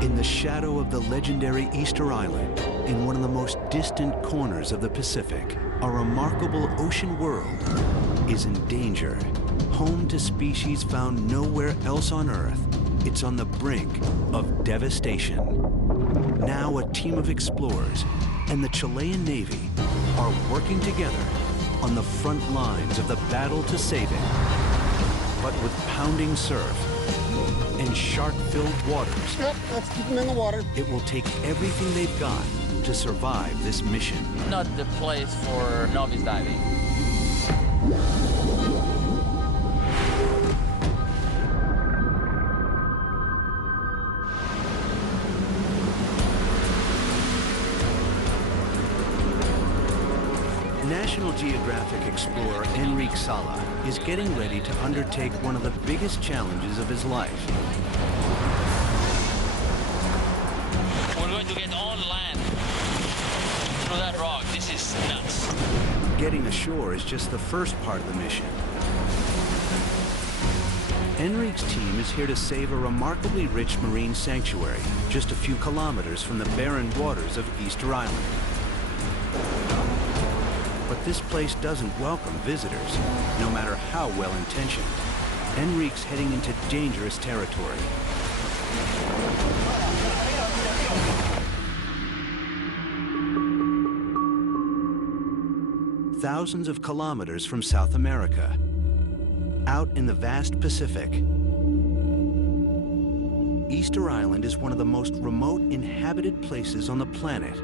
In the shadow of the legendary Easter Island, in one of the most distant corners of the Pacific, a remarkable ocean world is in danger. Home to species found nowhere else on Earth, it's on the brink of devastation. Now a team of explorers and the Chilean Navy are working together on the front lines of the battle to save it. But with pounding surf and shark-filled waters, Yep, let's keep them in the water. It will take everything they've got to survive this mission. Not the place for novice diving. National Geographic explorer Enrique Sala is getting ready to undertake one of the biggest challenges of his life. We're going to get on land through that rock. This is nuts. Getting ashore is just the first part of the mission. Enrique's team is here to save a remarkably rich marine sanctuary just a few kilometers from the barren waters of Easter Island. But this place doesn't welcome visitors, no matter how well-intentioned. Enrique's heading into dangerous territory. Thousands of kilometers from South America, out in the vast Pacific. Easter Island is one of the most remote inhabited places on the planet.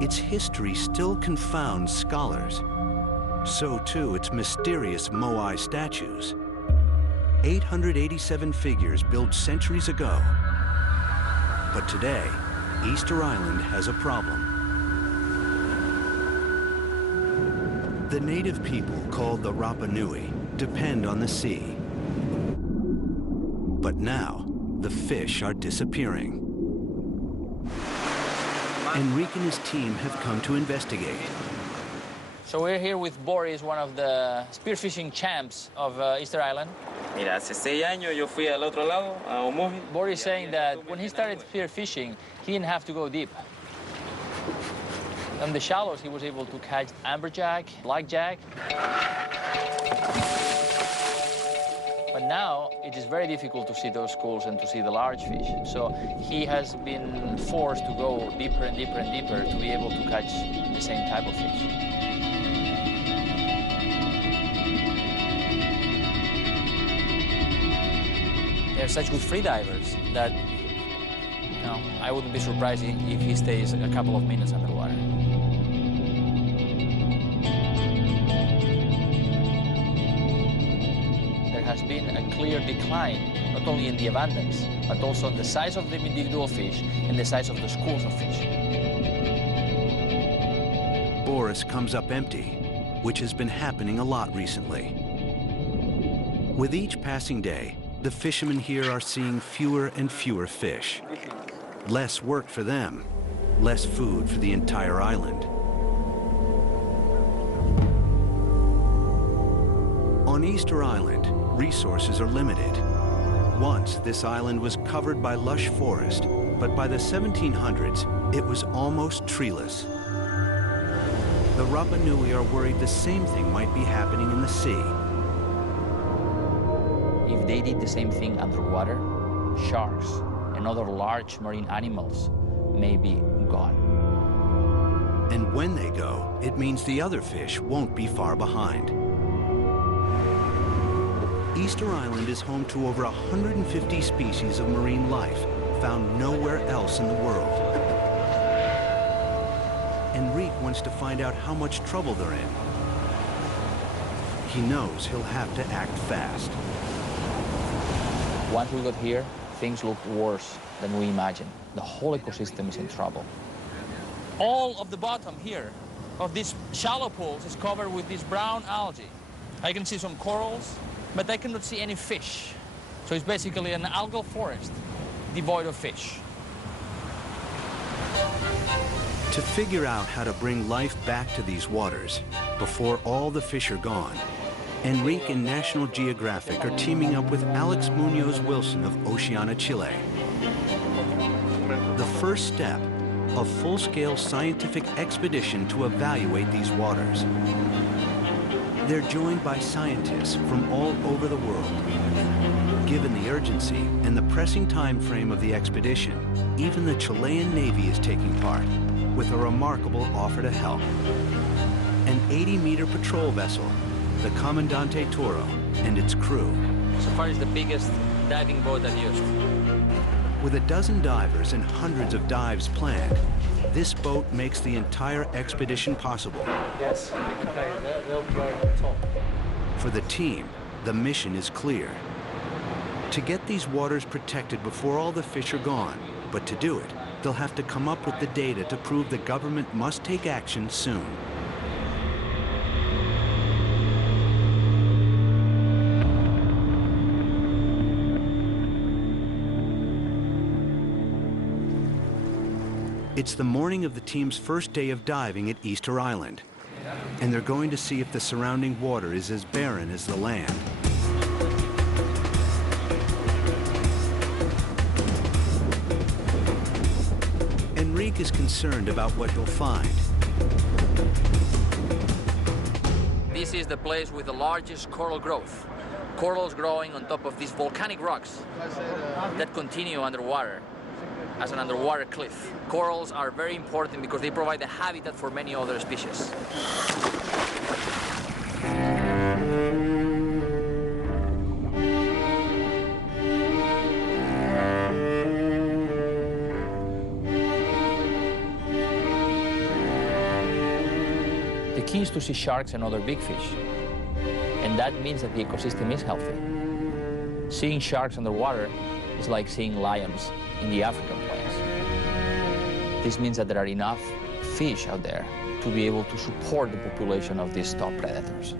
Its history still confounds scholars. So too its mysterious Moai statues. 887 figures built centuries ago. But today, Easter Island has a problem. The native people, called the Rapa Nui, depend on the sea. But now, the fish are disappearing. Enrique and his team have come to investigate. So we're here with Boris, one of the spearfishing champs of Easter Island. Mira, hace 6 años yo fui al otro lado a un movie. Boris saying that when he started spearfishing, he didn't have to go deep. On the shallows, he was able to catch amberjack, blackjack. But now, it is very difficult to see those schools and to see the large fish. So he has been forced to go deeper and deeper and deeper to be able to catch the same type of fish. They're such good free divers that, you know, I wouldn't be surprised if he stays a couple of minutes underwater. There has been a clear decline, not only in the abundance, but also in the size of the individual fish and the size of the schools of fish. Boris comes up empty, which has been happening a lot recently. With each passing day, the fishermen here are seeing fewer and fewer fish. Less work for them, less food for the entire island. On Easter Island, resources are limited. Once, this island was covered by lush forest, but by the 1700s, it was almost treeless. The Rapa Nui are worried the same thing might be happening in the sea. If they did the same thing underwater, sharks and other large marine animals may be gone. And when they go, it means the other fish won't be far behind. Easter Island is home to over 150 species of marine life found nowhere else in the world. Enrique wants to find out how much trouble they're in. He knows he'll have to act fast. Once we got here, things looked worse than we imagined. The whole ecosystem is in trouble. All of the bottom here of these shallow pools is covered with this brown algae. I can see some corals, but I cannot see any fish. So it's basically an algal forest devoid of fish. To figure out how to bring life back to these waters before all the fish are gone, Enrique and National Geographic are teaming up with Alex Munoz Wilson of Oceana, Chile. The first step, a full-scale scientific expedition to evaluate these waters. They're joined by scientists from all over the world. Given the urgency and the pressing time frame of the expedition, even the Chilean Navy is taking part with a remarkable offer to help. An 80-meter patrol vessel, the Comandante Toro, and its crew. So far, it's the biggest diving boat I've used. With a dozen divers and hundreds of dives planned, this boat makes the entire expedition possible. Yes, they'll be right on top. For the team, the mission is clear. To get these waters protected before all the fish are gone, but to do it, they'll have to come up with the data to prove the government must take action soon. It's the morning of the team's first day of diving at Easter Island, and they're going to see if the surrounding water is as barren as the land. Enrique is concerned about what he'll find. This is the place with the largest coral growth. Corals growing on top of these volcanic rocks that continue underwater as an underwater cliff. Corals are very important because they provide a habitat for many other species. The key is to see sharks and other big fish, and that means that the ecosystem is healthy. Seeing sharks underwater is like seeing lions in the African plains. This means that there are enough fish out there to be able to support the population of these top predators.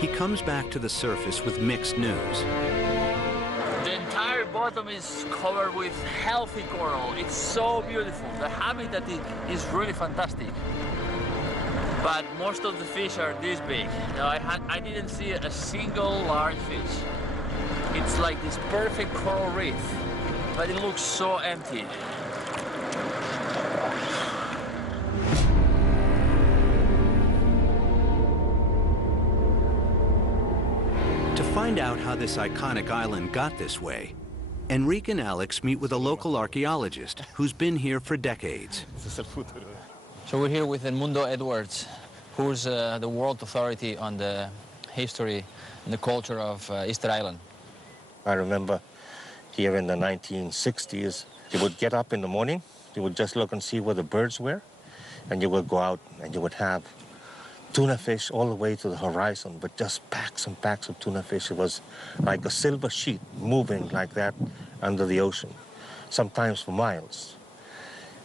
He comes back to the surface with mixed news. The entire bottom is covered with healthy coral. It's so beautiful. The habitat is really fantastic. But most of the fish are this big. I didn't see a single large fish. It's like this perfect coral reef, but it looks so empty. To find out how this iconic island got this way, Enrique and Alex meet with a local archaeologist who's been here for decades. So we're here with Edmundo Edwards, who's the world authority on the history and the culture of Easter Island. I remember here in the 1960s, you would get up in the morning, you would just look and see where the birds were, and you would go out and you would have tuna fish all the way to the horizon, but just packs and packs of tuna fish. It was like a silver sheet moving like that under the ocean, sometimes for miles.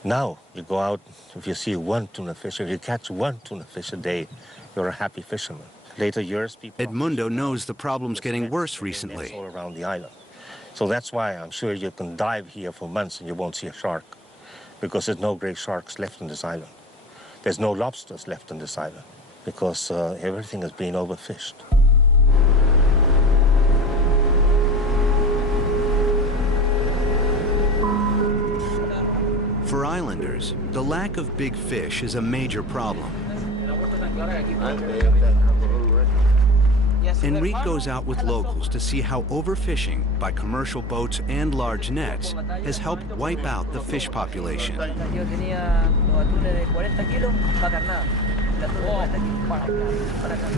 Now, you go out, if you see one tuna fish, if you catch one tuna fish a day, you're a happy fisherman. Later years, people... Edmundo knows the problem's getting worse recently. All around the island. So that's why I'm sure you can dive here for months and you won't see a shark, because there's no gray sharks left on this island. There's no lobsters left on this island, because everything is being overfished. For islanders, the lack of big fish is a major problem. Enrique goes out with locals to see how overfishing by commercial boats and large nets has helped wipe out the fish population.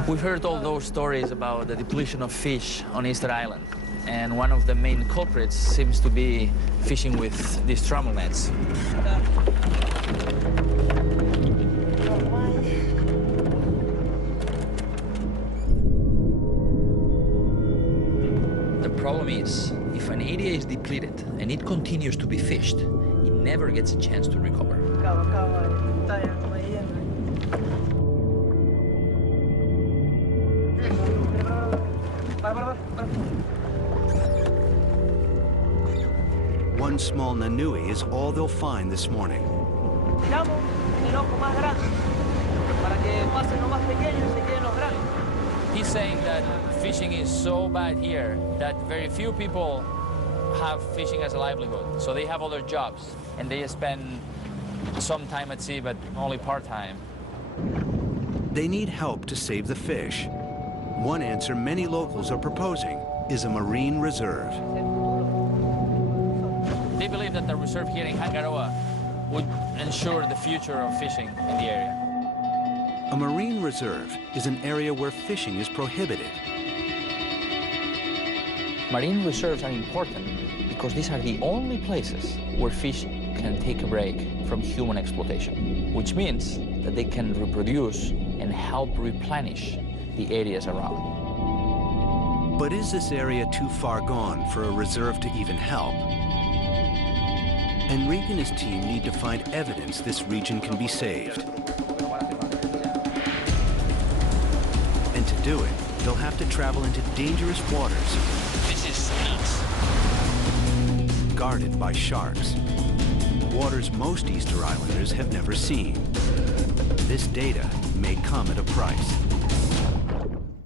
We've heard all those stories about the depletion of fish on Easter Island, and one of the main culprits seems to be fishing with these trommel nets. The problem is, if an area is depleted and it continues to be fished, it never gets a chance to recover. one small nanui is all they'll find this morning. Tiramos un hinojo más grande para que pasen los más pequeños y se queden los grandes. He's saying that fishing is so bad here that very few people have fishing as a livelihood. So they have other jobs, and they spend some time at sea, but only part-time. They need help to save the fish. One answer many locals are proposing is a marine reserve. They believe that the reserve here in Hangaroa would ensure the future of fishing in the area. A marine reserve is an area where fishing is prohibited. Marine reserves are important because these are the only places where fish can take a break from human exploitation, which means that they can reproduce and help replenish the areas around. But is this area too far gone for a reserve to even help? Enrique and his team need to find evidence this region can be saved. And to do it, they'll have to travel into dangerous waters. This is nuts. Guarded by sharks. Waters most Easter Islanders have never seen. This data may come at a price.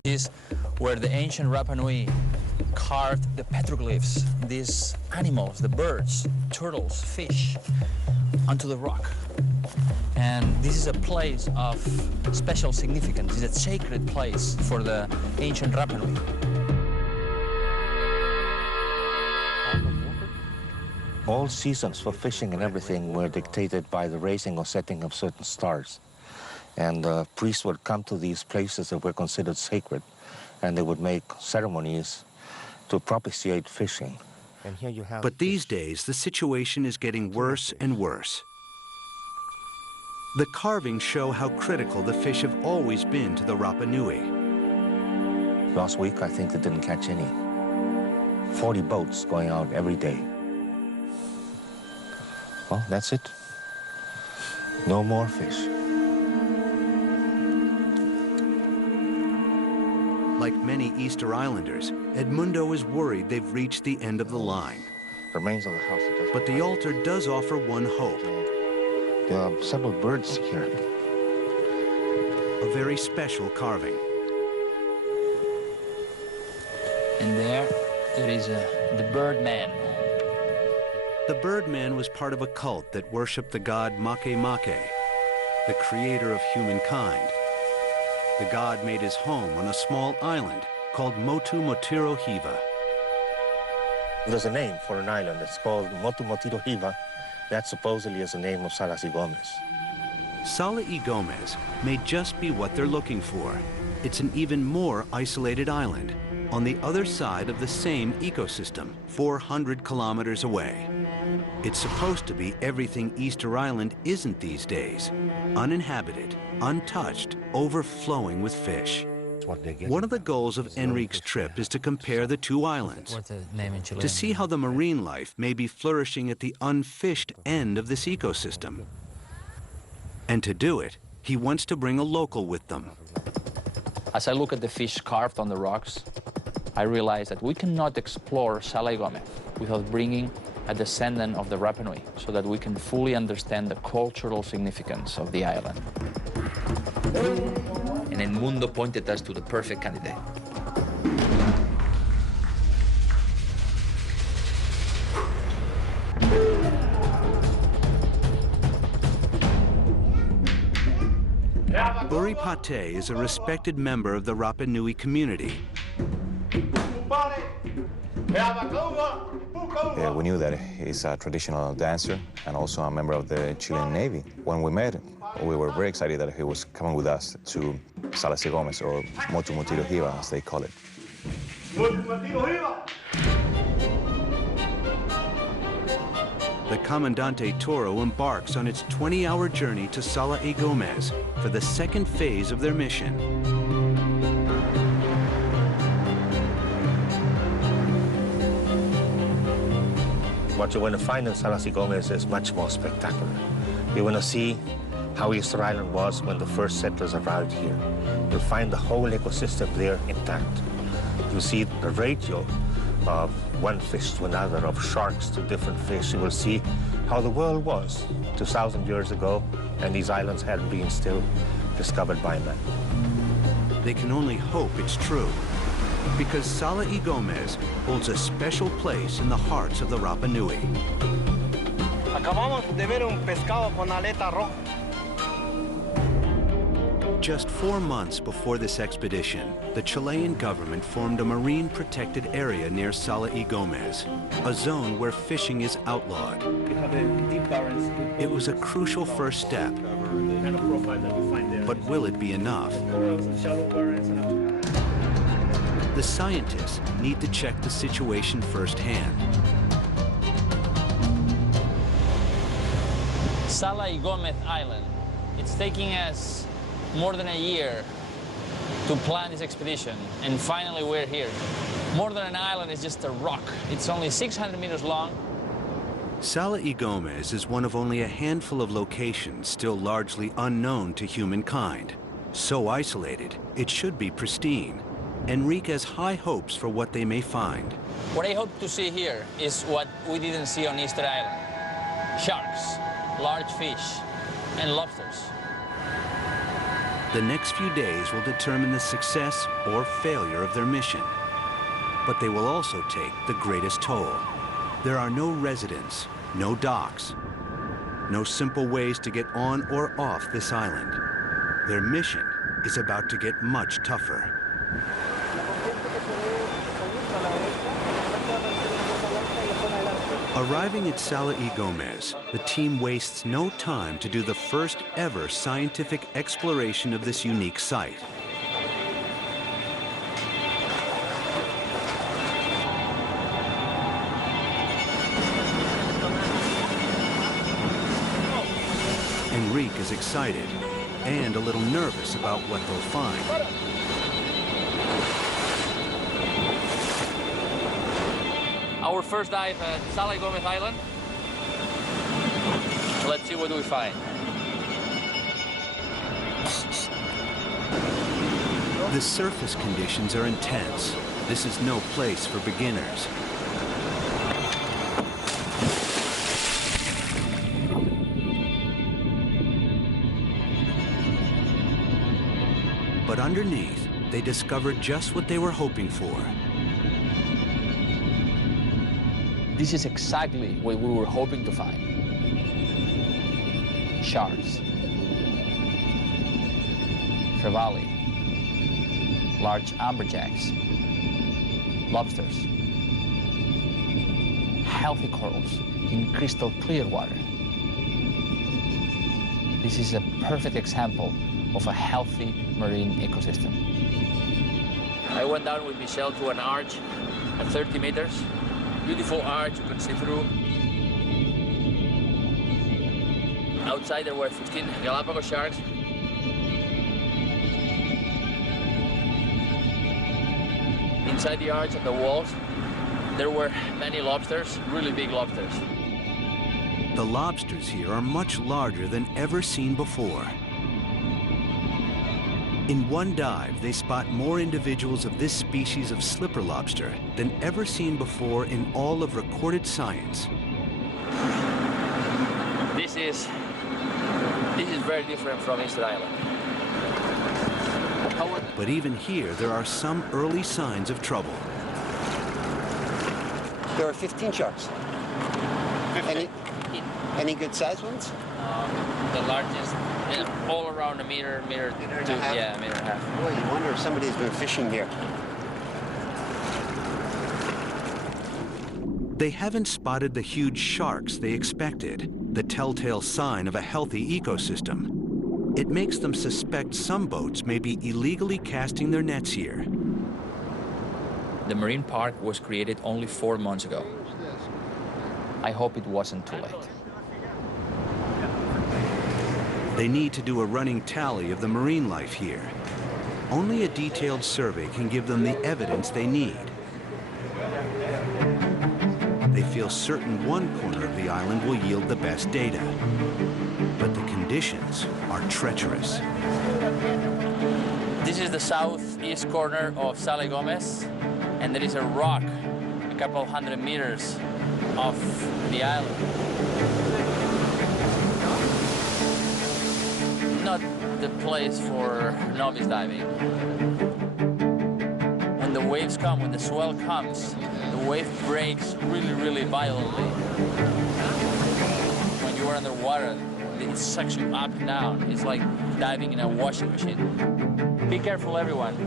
Is where the ancient Rapa Nui carved the petroglyphs, these animals, the birds, turtles, fish, onto the rock. And this is a place of special significance. It's a sacred place for the ancient Rapa Nui. All seasons for fishing and everything were dictated by the raising or setting of certain stars. And priests would come to these places that were considered sacred, and they would make ceremonies to propitiate fishing. And here you have. But these days, the situation is getting worse and worse. The carvings show how critical the fish have always been to the Rapa Nui. Last week, I think they didn't catch any. 40 boats going out every day. Well, that's it. No more fish. Like many Easter Islanders, Edmundo is worried they've reached the end of the line. The remains of the house are just. But the altar does offer one hope. There are several birds here. A very special carving. And there is the Birdman. The Birdman was part of a cult that worshipped the god Make Make, the creator of humankind. The god made his home on a small island called Motu Motiro Hiva. There's a name for an island. It's called Motu Motiro Hiva. That supposedly is the name of Salas y Gomez. Sala y Gomez may just be what they're looking for. It's an even more isolated island on the other side of the same ecosystem, 400 kilometers away. It's supposed to be everything Easter Island isn't these days. Uninhabited, untouched, overflowing with fish. One of the goals of Enrique's trip is to compare the two islands, What's the name in Chilean? to see how the marine life may be flourishing at the unfished end of this ecosystem. And to do it, he wants to bring a local with them. As I look at the fish carved on the rocks, I realize that we cannot explore Sala y Gomez without bringing a descendant of the Rapa Nui so that we can fully understand the cultural significance of the island. And Edmundo pointed us to the perfect candidate. Uri Pate is a respected member of the Rapa Nui community. We knew that he's a traditional dancer and also a member of the Chilean Navy. When we met, we were very excited that he was coming with us to Salas y Gomez, or Motu Motiro Hiva, as they call it. The Comandante Toro embarks on its 20-hour journey to Sala y Gomez for the second phase of their mission. What you're going to find in Salas y Gomez is much more spectacular. You're going to see how Easter Island was when the first settlers arrived here. You'll find the whole ecosystem there intact. You'll see the ratio of one fish to another, of sharks to different fish. You will see how the world was 2,000 years ago, and these islands hadn't been still discovered by man. They can only hope it's true, because Sala y Gomez holds a special place in the hearts of the Rapa Nui. Acabamos de ver un pescado con aleta roja. Just 4 months before this expedition, the Chilean government formed a marine protected area near Sala y Gomez, a zone where fishing is outlawed. It was a crucial first step, but will it be enough? The scientists need to check the situation firsthand. Sala y Gomez Island. It's taking us more than a year to plan this expedition, and finally we're here. More than an island, is just a rock. It's only 600 meters long. Sala y Gomez is one of only a handful of locations still largely unknown to humankind. So isolated, it should be pristine. Enrique has high hopes for what they may find. What I hope to see here is what we didn't see on Easter Island. Sharks, large fish, and lobsters. The next few days will determine the success or failure of their mission. But they will also take the greatest toll. There are no residents, no docks, no simple ways to get on or off this island. Their mission is about to get much tougher. Arriving at Sala y Gomez, the team wastes no time to do the first ever scientific exploration of this unique site. Enrique is excited and a little nervous about what they'll find. Our first dive at Sala y Gomez Island. Let's see what we find. The surface conditions are intense. This is no place for beginners. But underneath, they discovered just what they were hoping for. This is exactly what we were hoping to find. Sharks, trevally, large amberjacks, lobsters, healthy corals in crystal clear water. This is a perfect example of a healthy marine ecosystem. I went down with Michelle to an arch at 30 meters. Beautiful arch you can see through. Outside there were 15 Galapagos sharks. Inside the arch at the walls, there were many lobsters, really big lobsters. The lobsters here are much larger than ever seen before. In one dive, they spot more individuals of this species of slipper lobster than ever seen before in all of recorded science. This is very different from Easter Island. But even here, there are some early signs of trouble. There are 15 sharks. 15. Any good sized ones? The largest, all around a meter, meter two, yeah, meter and a half. Boy, you wonder if somebody's been fishing here. They haven't spotted the huge sharks they expected, the telltale sign of a healthy ecosystem. It makes them suspect some boats may be illegally casting their nets here. The marine park was created only 4 months ago. I hope it wasn't too late. They need to do a running tally of the marine life here. Only a detailed survey can give them the evidence they need. They feel certain one corner of the island will yield the best data. But the conditions are treacherous. This is the southeast corner of Sala y Gomez, and there is a rock, a couple hundred meters off the island. Not the place for novice diving. When the waves come, when the swell comes, the wave breaks really, really violently. When you are underwater, it sucks you up and down. It's like diving in a washing machine. Be careful, everyone.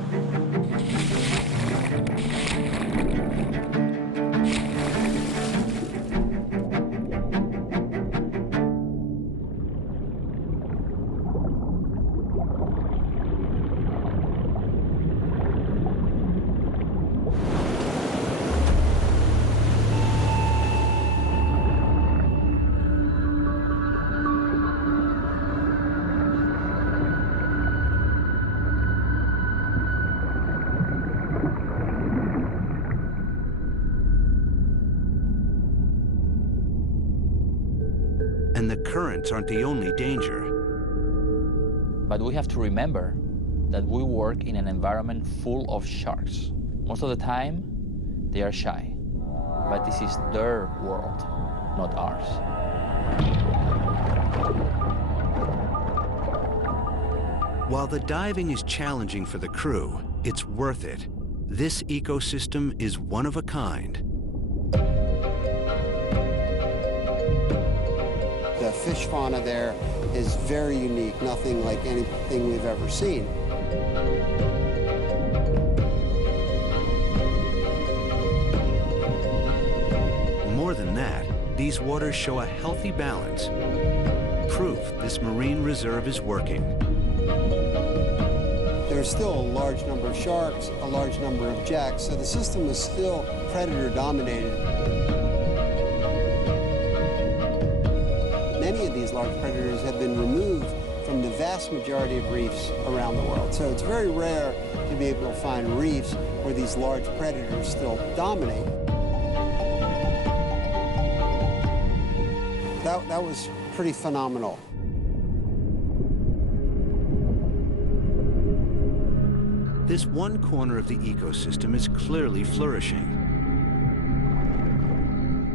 And the currents aren't the only danger. But we have to remember that we work in an environment full of sharks. Most of the time, they are shy. But this is their world, not ours. While the diving is challenging for the crew, it's worth it. This ecosystem is one of a kind. The fish fauna there is very unique, nothing like anything we've ever seen. More than that, these waters show a healthy balance. Proof this marine reserve is working. There's still a large number of sharks, a large number of jacks, so the system is still predator-dominated. Many of these large predators have been removed from the vast majority of reefs around the world. So it's very rare to be able to find reefs where these large predators still dominate. That was pretty phenomenal. This one corner of the ecosystem is clearly flourishing.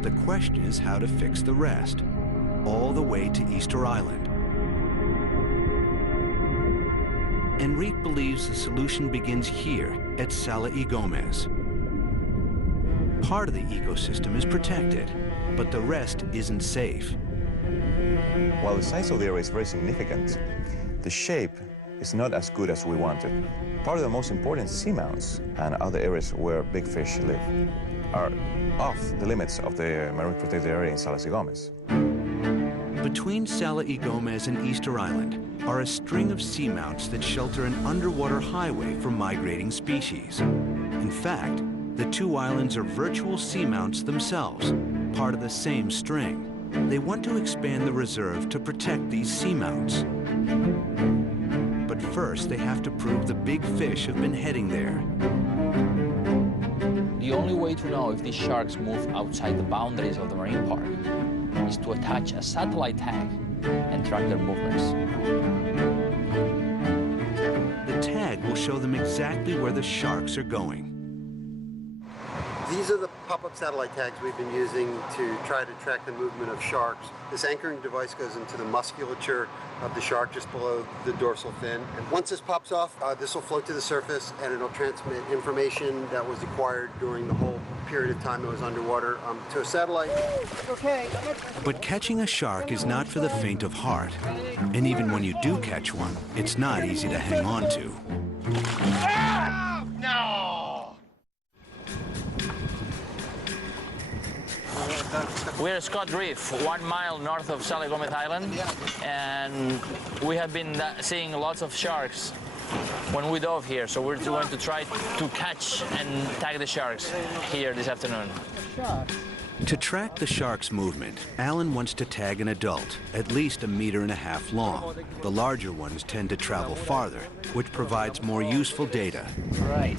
The question is how to fix the rest, all the way to Easter Island. Enrique believes the solution begins here at Sala y Gomez. Part of the ecosystem is protected, but the rest isn't safe. While the size of the area is very significant, the shape is not as good as we wanted. Part of the most important seamounts and other areas where big fish live are off the limits of the marine protected area in Salas y Gomez. Between Sala y Gomez and Easter Island are a string of seamounts that shelter an underwater highway for migrating species. In fact, the two islands are virtual seamounts themselves, part of the same string. They want to expand the reserve to protect these seamounts. But first, they have to prove the big fish have been heading there. The only way to know if these sharks move outside the boundaries of the marine park is to attach a satellite tag and track their movements. The tag will show them exactly where the sharks are going. These are the pop-up satellite tags we've been using to try to track the movement of sharks. This anchoring device goes into the musculature of the shark just below the dorsal fin. And once this pops off, this will float to the surface and it'll transmit information that was acquired during the whole period of time it was underwater to a satellite. Okay. But catching a shark is not for the faint of heart. And even when you do catch one, it's not easy to hang on to. We're at Scott Reef, 1 mile north of Sala y Gomez Island, and we have been seeing lots of sharks when we dove here, so we're going to try to catch and tag the sharks here this afternoon. To track the shark's movement, Alan wants to tag an adult, at least 1.5 meters long. The larger ones tend to travel farther, which provides more useful data. Right.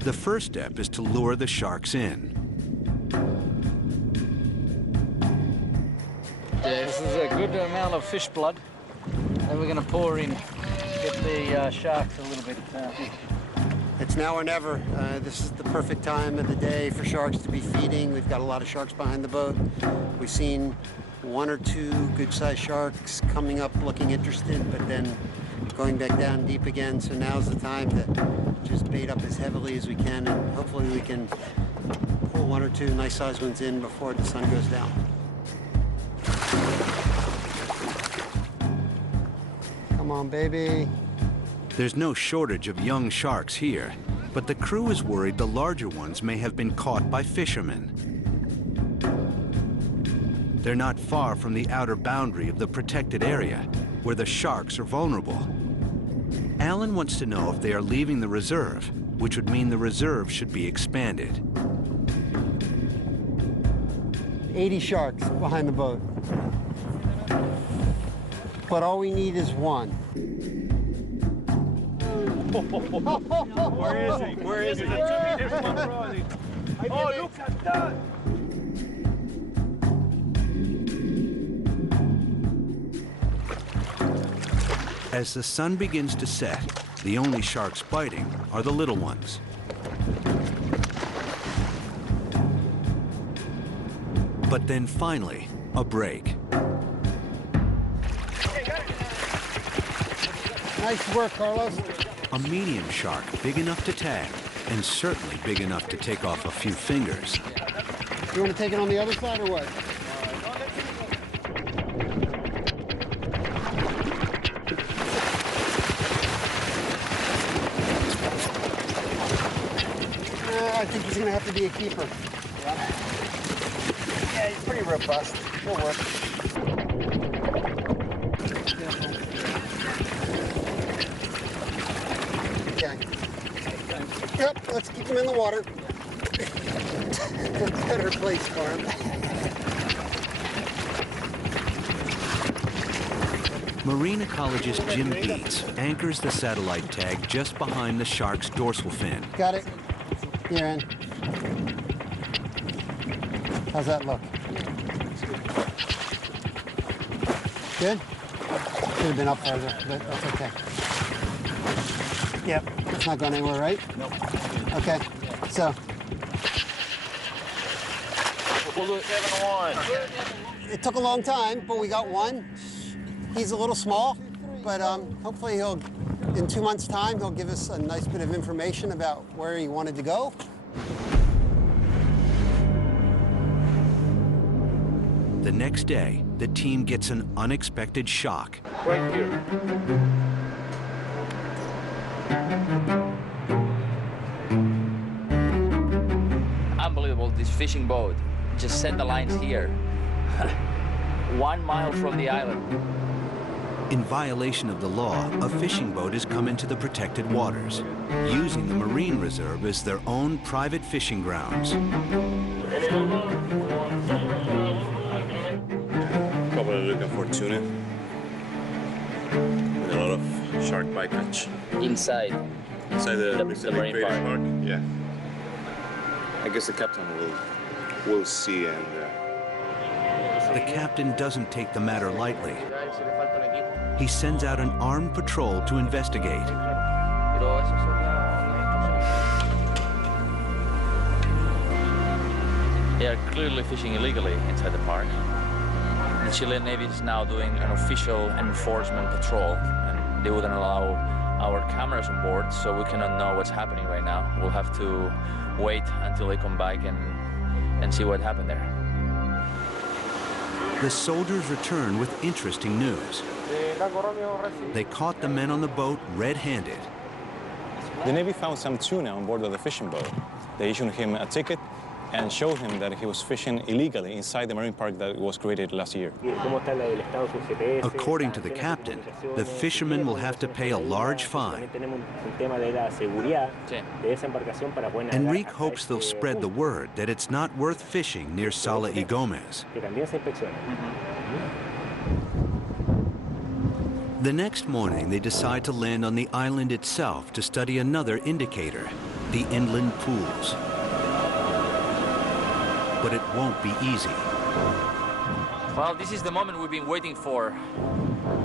The first step is to lure the sharks in. This is a good amount of fish blood that we're going to pour in. get the shocks a little bit. It's now or never. This is the perfect time of the day for sharks to be feeding. We've got a lot of sharks behind the boat. We've seen one or two good-sized sharks coming up looking interested, but then going back down deep again. So now's the time to just bait up as heavily as we can, and hopefully we can pull one or two nice-sized ones in before the sun goes down. Come on, baby. There's no shortage of young sharks here, but the crew is worried the larger ones may have been caught by fishermen. They're not far from the outer boundary of the protected area, where the sharks are vulnerable. Alan wants to know if they are leaving the reserve, which would mean the reserve should be expanded. 80 sharks behind the boat. But all we need is one. Where is he? Where is he? Oh, look at that! As the sun begins to set, the only sharks biting are the little ones. But then finally, a break. Nice work, Carlos. A medium shark big enough to tag, and certainly big enough to take off a few fingers. You want to take it on the other side or what? I think he's going to have to be a keeper. Yeah, he's pretty robust. He'll work. Okay. Yep, let's keep him in the water. That's a better place for him. Marine ecologist Jim Beats anchors the satellite tag just behind the shark's dorsal fin. Got it. Here, in. How's that look? Good? Should have been up further, but that's okay. Yep, it's not going anywhere, right? Nope. Okay, so. It took a long time, but we got one. He's a little small, but hopefully in 2 months' time, he'll give us a nice bit of information about where he wanted to go. The next day, the team gets an unexpected shock. Right here. Unbelievable, this fishing boat just set the lines here, 1 mile from the island. In violation of the law, a fishing boat has come into the protected waters, using the marine reserve as their own private fishing grounds. Probably looking for tuna. And a lot of shark bycatch. Inside Inside the marine park. Yeah. I guess the captain will see and... The captain doesn't take the matter lightly. He sends out an armed patrol to investigate. They are clearly fishing illegally inside the park. The Chilean Navy is now doing an official enforcement patrol, and they wouldn't allow our cameras on board, so we cannot know what's happening right now. We'll have to wait until they come back and see what happened there. The soldiers return with interesting news. They caught the men on the boat red-handed. The Navy found some tuna on board of the fishing boat. They issued him a ticket and showed him that he was fishing illegally inside the marine park that was created last year. According to the captain, the fishermen will have to pay a large fine. Enrique hopes they'll spread the word that it's not worth fishing near Sala y Gomez. The next morning, they decide to land on the island itself to study another indicator, the inland pools. But it won't be easy. Well, this is the moment we've been waiting for.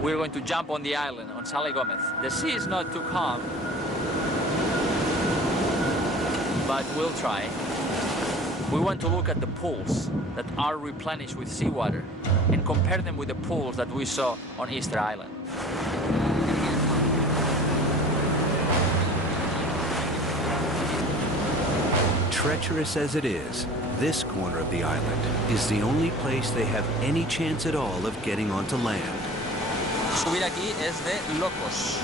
we're going to jump on the island, on Sala y Gomez. The sea is not too calm, but we'll try. We want to look at the pools that are replenished with seawater and compare them with the pools that we saw on Easter Island. Treacherous as it is, this corner of the island is the only place they have any chance at all of getting onto land. Subir aquí es de locos.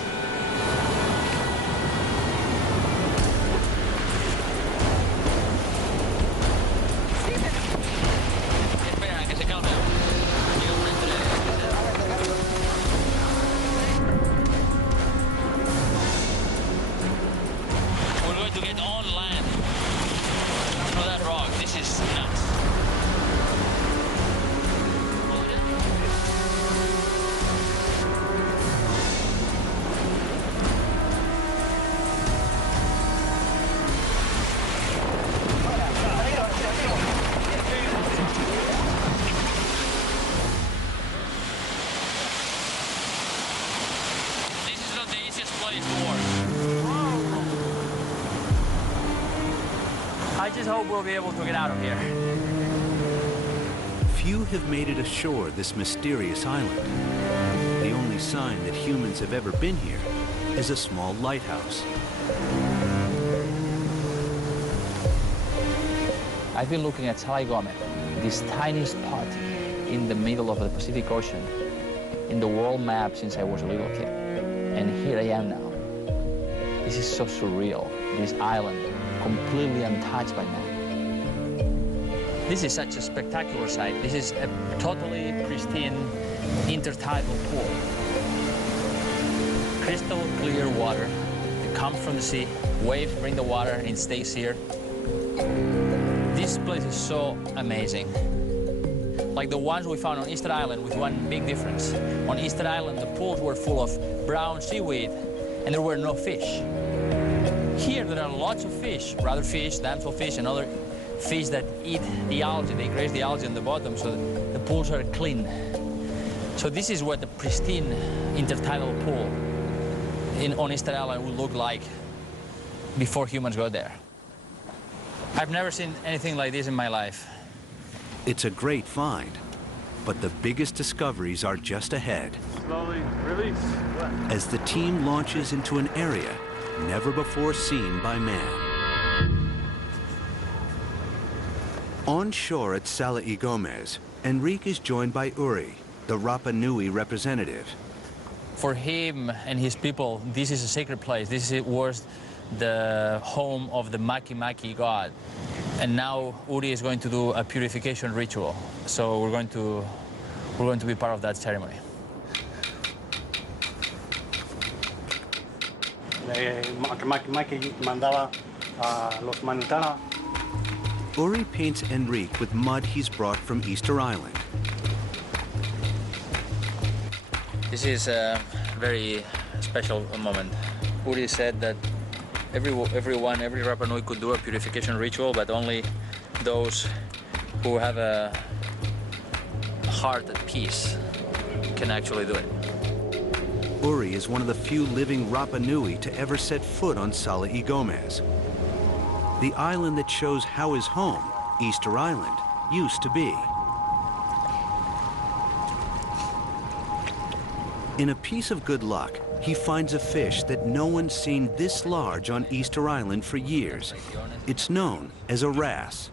Espera, que se calme. We're going to get on land through that rock. This is nuts. This is not the easiest place to work. I just hope we'll be able to get out of here. Few have made it ashore this mysterious island. The only sign that humans have ever been here is a small lighthouse. I've been looking at Sala y Gomez, this tiny spot in the middle of the Pacific Ocean, in the world map since I was a little kid. And here I am now. This is so surreal, this island, completely untouched by man. This is such a spectacular sight. This is a totally pristine intertidal pool. Crystal clear water. It comes from the sea, waves bring the water and it stays here. This place is so amazing. Like the ones we found on Easter Island with one big difference. On Easter Island, the pools were full of brown seaweed and there were no fish. Here, there are lots of fish, rudderfish, damselfish, and other fish that eat the algae. They graze the algae on the bottom, so the pools are clean. So this is what the pristine intertidal pool on Easter Island would look like before humans got there. I've never seen anything like this in my life. It's a great find, but the biggest discoveries are just ahead. Slowly release. As the team launches into an area never before seen by man. On shore at Sala y Gomez, Enrique is joined by Uri, the Rapa Nui representative. For him and his people, this is a sacred place. This was the home of the Maki Maki god. And now Uri is going to do a purification ritual. So we're going to be part of that ceremony. Uri paints Enrique with mud he's brought from Easter Island. This is a very special moment. Uri said that every Rapa Nui could do a purification ritual, but only those who have a heart at peace can actually do it. Uri is one of the few living Rapa Nui to ever set foot on Sala y Gomez, the island that shows how his home, Easter Island, used to be. In a piece of good luck, he finds a fish that no one's seen this large on Easter Island for years. It's known as a wrasse.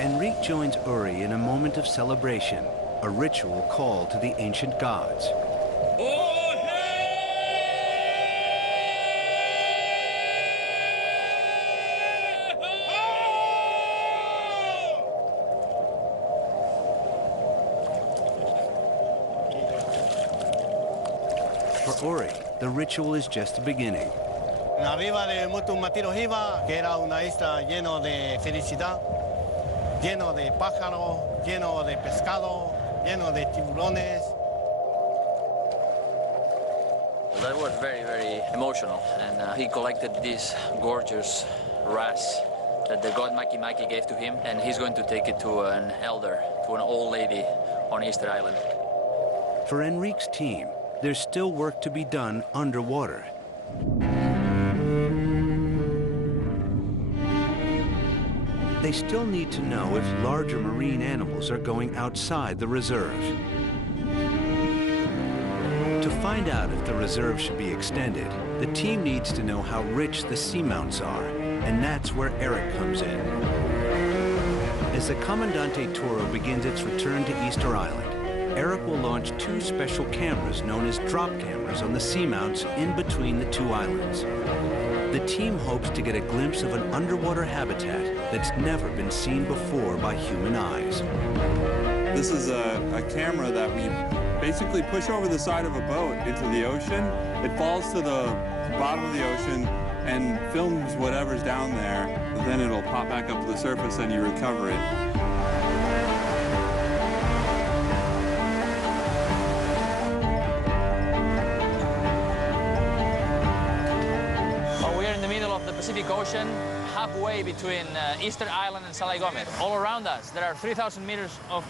Enrique joins Uri in a moment of celebration, a ritual call to the ancient gods. For Uri, the ritual is just the beginning. Arriba de Mutumatiro, que era una isla lleno de felicidad, lleno de pájaros, lleno de pescado, lleno de tiburones. That was very, very emotional. And he collected this gorgeous wreath that the god Maki Maki gave to him, and he's going to take it to an elder, to an old lady on Easter Island. For Enrique's team, there's still work to be done underwater. They still need to know if larger marine animals are going outside the reserve. To find out if the reserve should be extended, the team needs to know how rich the seamounts are, and that's where Eric comes in. As the Comandante Toro begins its return to Easter Island, Eric will launch 2 special cameras known as drop cameras on the seamounts in between the 2 islands. The team hopes to get a glimpse of an underwater habitat that's never been seen before by human eyes. This is a camera that we basically push over the side of a boat into the ocean. It falls to the bottom of the ocean and films whatever's down there. Then it'll pop back up to the surface and you recover it. Pacific Ocean, halfway between Easter Island and Sala y Gomez. All around us, there are 3,000 meters of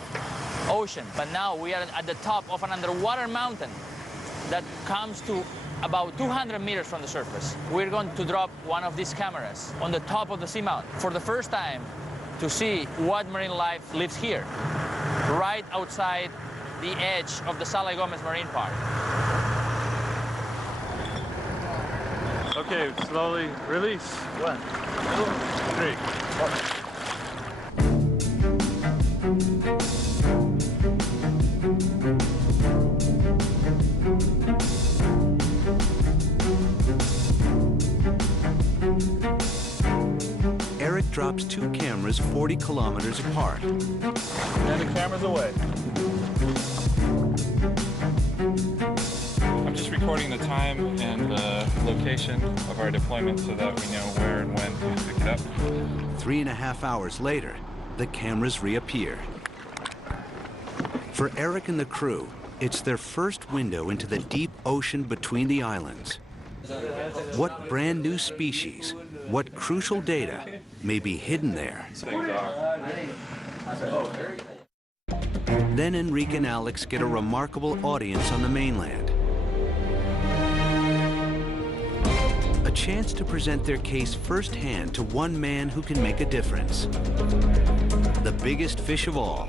ocean, but now we are at the top of an underwater mountain that comes to about 200 meters from the surface. We're going to drop one of these cameras on the top of the seamount for the first time to see what marine life lives here, right outside the edge of the Sala y Gomez Marine Park. Okay, slowly release. 1, 2, 3. Eric drops 2 cameras 40 kilometers apart. And the camera's away. I'm just recording the time and the location of our deployment so that we know where and when to pick it up. 3.5 hours later, the cameras reappear. For Eric and the crew, it's their first window into the deep ocean between the islands. What brand new species, what crucial data may be hidden there? Then Enrique and Alex get a remarkable audience on the mainland. A chance to present their case firsthand to one man who can make a difference. The biggest fish of all.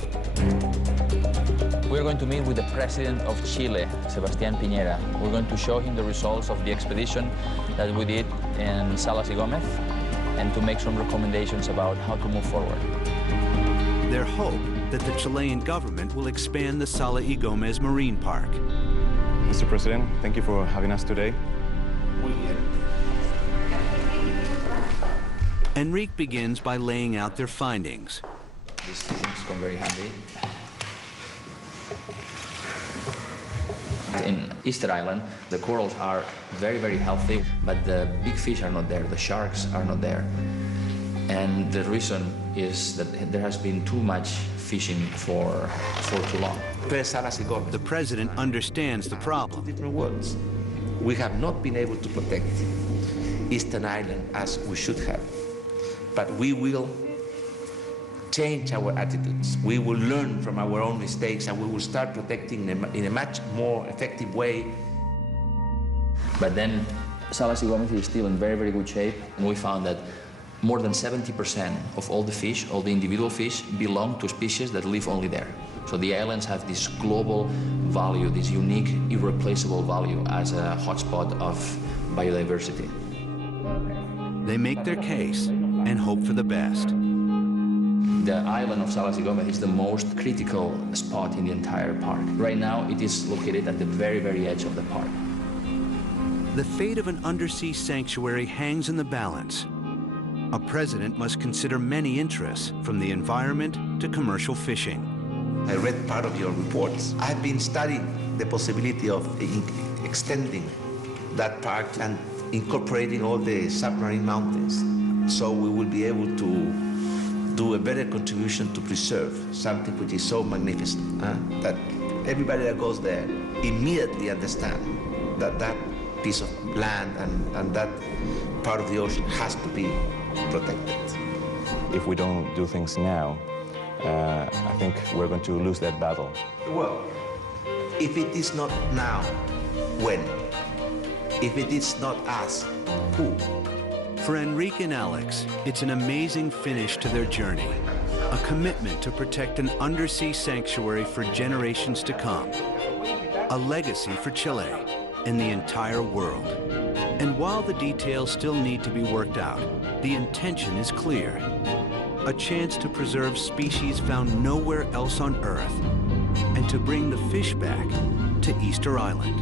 We're going to meet with the president of Chile, Sebastián Piñera. We're going to show him the results of the expedition that we did in Salas y Gomez and to make some recommendations about how to move forward. Their hope that the Chilean government will expand the Sala y Gomez Marine Park. Mr. President, thank you for having us today. Enrique begins by laying out their findings. These things come very handy. In Easter Island, the corals are very, very healthy, but the big fish are not there, the sharks are not there. And the reason is that there has been too much fishing for too long. The president understands the problem. Different words. We have not been able to protect Eastern Island as we should have. But we will change our attitudes. We will learn from our own mistakes and we will start protecting them in a much more effective way. But then Salas y Gomez is still in very, very good shape, and we found that more than 70% of all the fish, all the individual fish, belong to species that live only there. So the islands have this global value, this unique, irreplaceable value as a hotspot of biodiversity. They make their case and hope for the best. The island of Salas y Gomez is the most critical spot in the entire park. Right now, it is located at the very, very edge of the park. The fate of an undersea sanctuary hangs in the balance. A president must consider many interests, from the environment to commercial fishing. I read part of your reports. I've been studying the possibility of extending that park and incorporating all the submarine mountains, so we will be able to do a better contribution to preserve something which is so magnificent that everybody that goes there immediately understands that that piece of land, and that part of the ocean has to be protected. If we don't do things now, I think we're going to lose that battle. Well, if it is not now, when? If it is not us, who? For Enrique and Alex, it's an amazing finish to their journey, a commitment to protect an undersea sanctuary for generations to come, a legacy for Chile and the entire world. And while the details still need to be worked out, the intention is clear. A chance to preserve species found nowhere else on Earth, and to bring the fish back to Easter Island.